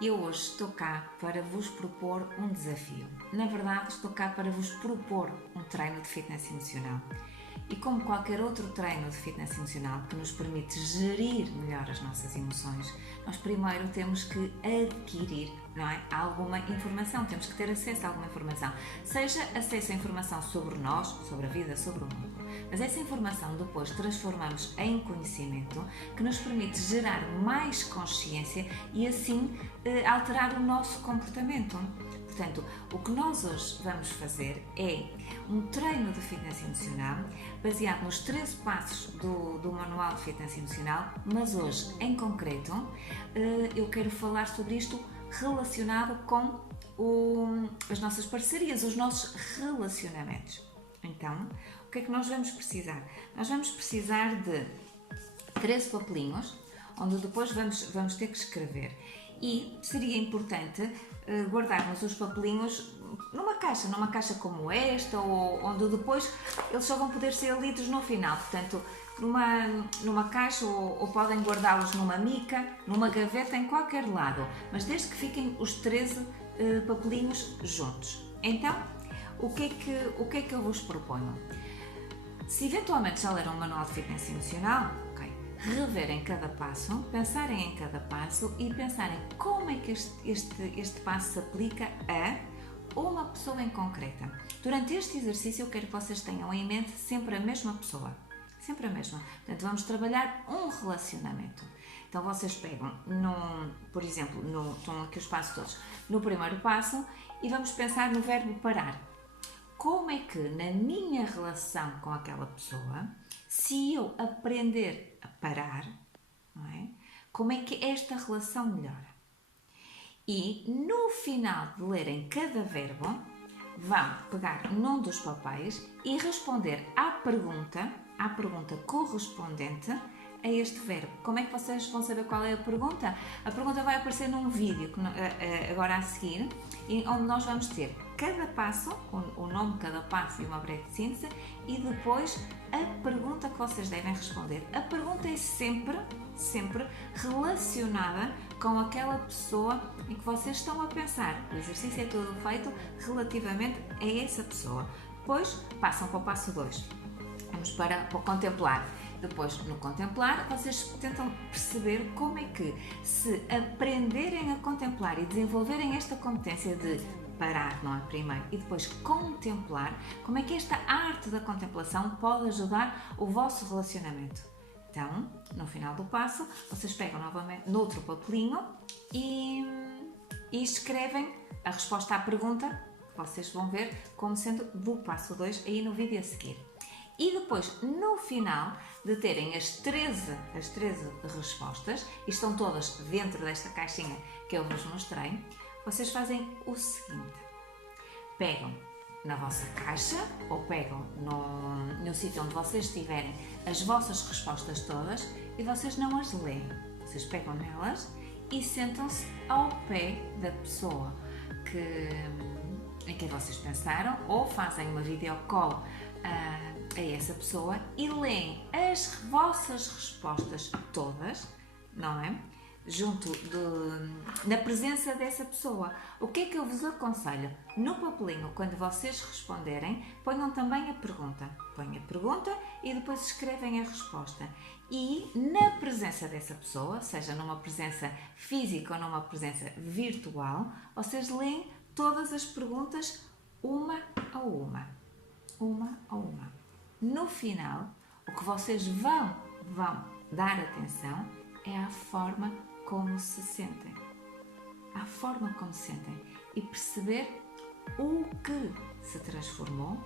Eu hoje estou cá para vos propor um desafio. Na verdade, estou cá para vos propor um treino de fitness emocional. E como qualquer outro treino de fitness emocional que nos permite gerir melhor as nossas emoções, nós primeiro temos que adquirir, não é? Alguma informação, temos que ter acesso a alguma informação. Seja acesso a informação sobre nós, sobre a vida, sobre o mundo. Mas essa informação depois transformamos em conhecimento que nos permite gerar mais consciência e assim alterar o nosso comportamento. Portanto, o que nós hoje vamos fazer é um treino de fitness emocional baseado nos 13 passos do manual de fitness emocional, mas hoje, em concreto, eu quero falar sobre isto relacionado com as nossas parcerias, os nossos relacionamentos. Então, o que é que nós vamos precisar? Nós vamos precisar de 13 papelinhos, onde depois vamos ter que escrever. E seria importante guardarmos os papelinhos numa caixa como esta, ou onde depois eles só vão poder ser lidos no final. Portanto, numa caixa ou podem guardá-los numa mica, numa gaveta, em qualquer lado, mas desde que fiquem os 13 papelinhos juntos. Então, o que é que eu vos proponho? Se eventualmente já leram um manual de fitness emocional, reverem cada passo, pensarem em cada passo e pensarem como é que este passo se aplica a uma pessoa em concreta. Durante este exercício eu quero que vocês tenham em mente sempre a mesma pessoa, sempre a mesma. Portanto, vamos trabalhar um relacionamento. Então vocês pegam, por exemplo, estão aqui os passos todos, no primeiro passo e vamos pensar no verbo parar. Como é que na minha relação com aquela pessoa, se eu aprender a parar, não é? Como é que esta relação melhora? E no final de lerem cada verbo, vão pegar num dos papéis e responder à pergunta correspondente a este verbo. Como é que vocês vão saber qual é a pergunta? A pergunta vai aparecer num vídeo agora a seguir, onde nós vamos ter cada passo, o nome de cada passo e uma breve síntese, e depois a pergunta que vocês devem responder. A pergunta é sempre relacionada com aquela pessoa em que vocês estão a pensar. O exercício é todo feito relativamente a essa pessoa. Depois passam para o passo 2. Vamos para o contemplar. Depois, no contemplar, vocês tentam perceber como é que, se aprenderem a contemplar e desenvolverem esta competência de parar, não é? Primeiro, e depois contemplar, como é que esta arte da contemplação pode ajudar o vosso relacionamento. Então, no final do passo, vocês pegam novamente noutro papelinho e escrevem a resposta à pergunta, que vocês vão ver como sendo do passo 2 aí no vídeo a seguir. E depois, no final de terem as 13 respostas, e estão todas dentro desta caixinha que eu vos mostrei, vocês fazem o seguinte: pegam na vossa caixa ou pegam no sítio onde vocês tiverem as vossas respostas todas e vocês não as leem. Vocês pegam nelas e sentam-se ao pé da pessoa em quem vocês pensaram, ou fazem uma videocall a essa pessoa e leem as vossas respostas todas, não é? Na presença dessa pessoa. O que é que eu vos aconselho? No papelinho, quando vocês responderem, ponham também a pergunta. Põem a pergunta e depois escrevem a resposta. E na presença dessa pessoa, seja numa presença física ou numa presença virtual, vocês leem todas as perguntas uma a uma. Uma a uma. No final, o que vocês vão dar atenção é à forma como se sentem. À forma como se sentem. E perceber o que se transformou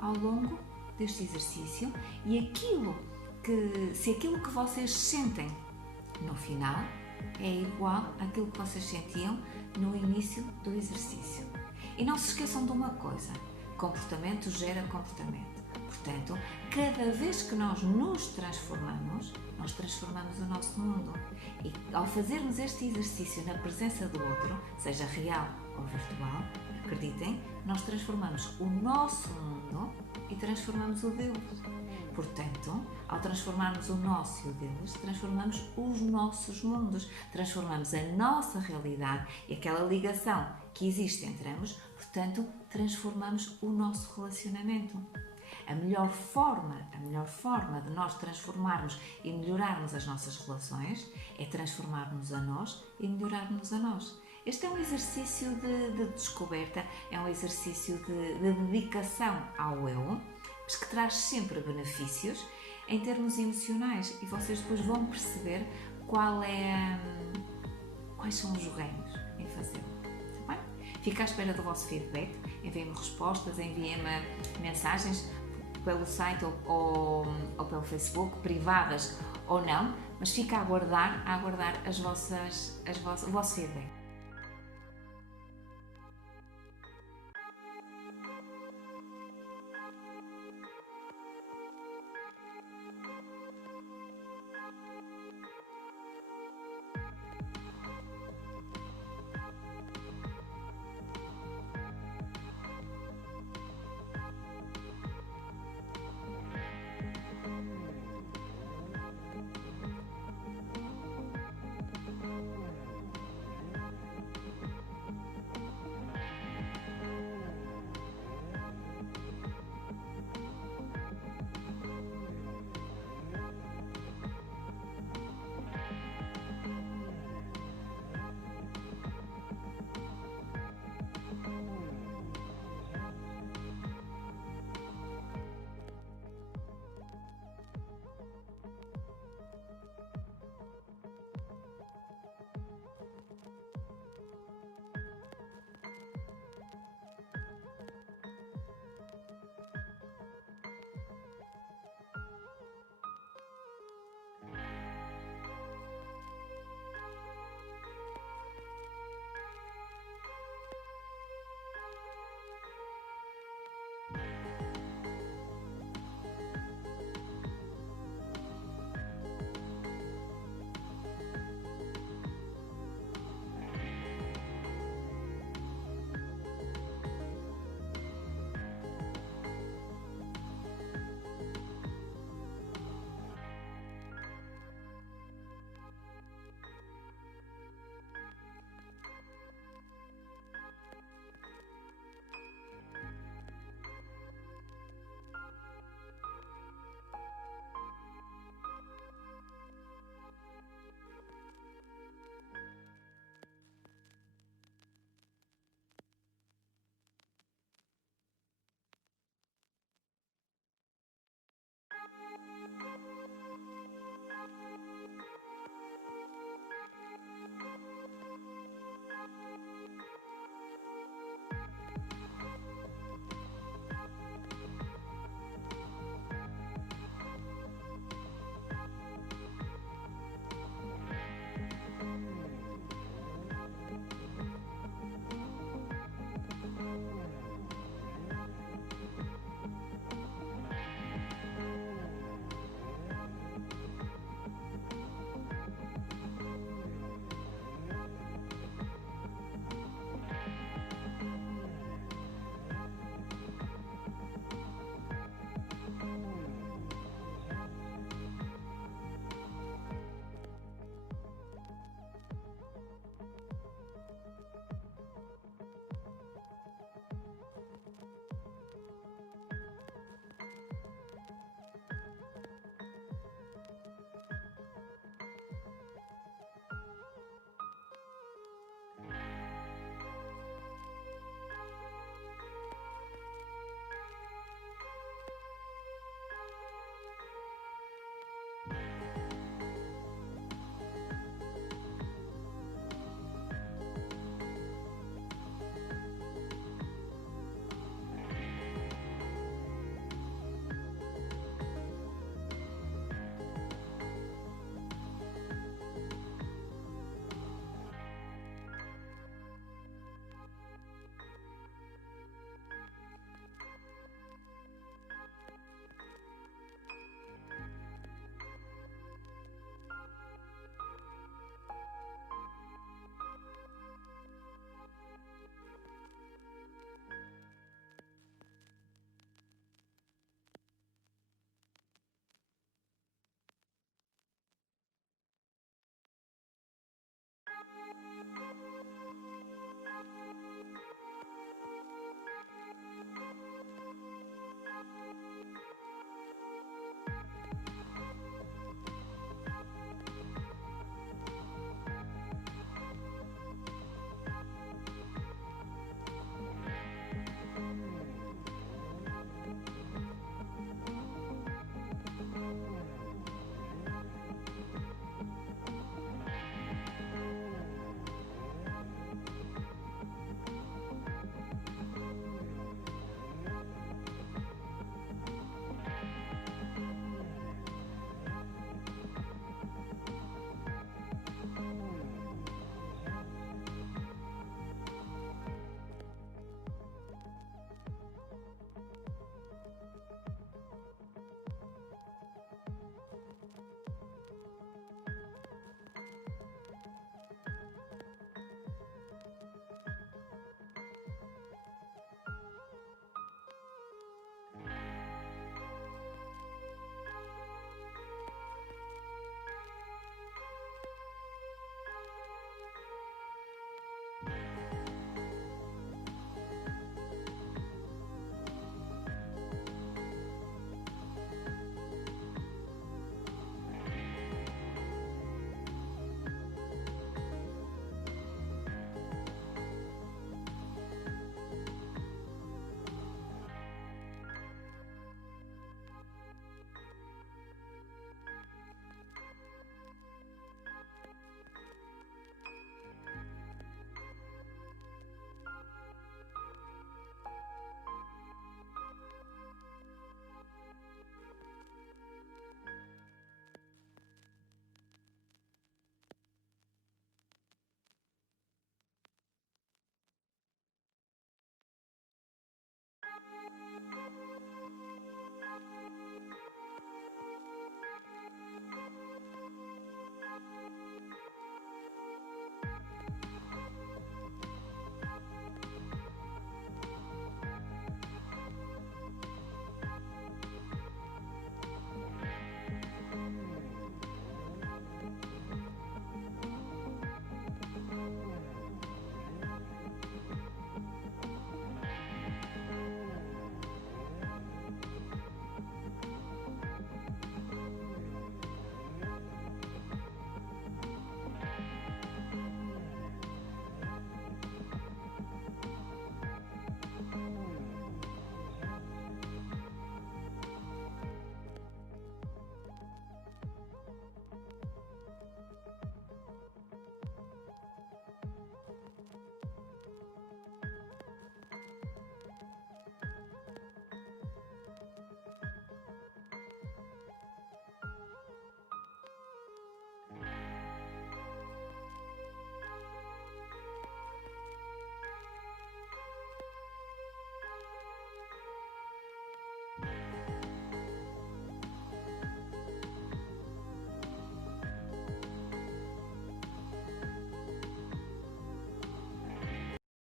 ao longo deste exercício e se aquilo que vocês sentem no final é igual àquilo que vocês sentiam no início do exercício. E não se esqueçam de uma coisa: comportamento gera comportamento. Portanto, cada vez que nós nos transformamos, nós transformamos o nosso mundo. E ao fazermos este exercício na presença do outro, seja real ou virtual, acreditem, nós transformamos o nosso mundo e transformamos o deles. Portanto, ao transformarmos o nosso e o deles, transformamos os nossos mundos, transformamos a nossa realidade e aquela ligação que existe entre ambos, portanto, transformamos o nosso relacionamento. A melhor forma de nós transformarmos e melhorarmos as nossas relações é transformarmos a nós e melhorarmos a nós. Este é um exercício de descoberta, é um exercício de dedicação ao eu, mas que traz sempre benefícios em termos emocionais e vocês depois vão perceber quais são os ganhos em fazê-lo. Está bem? Fico à espera do vosso feedback, enviem-me respostas, enviem-me mensagens pelo site ou pelo Facebook, privadas ou não, mas fica a aguardar o vosso feedback.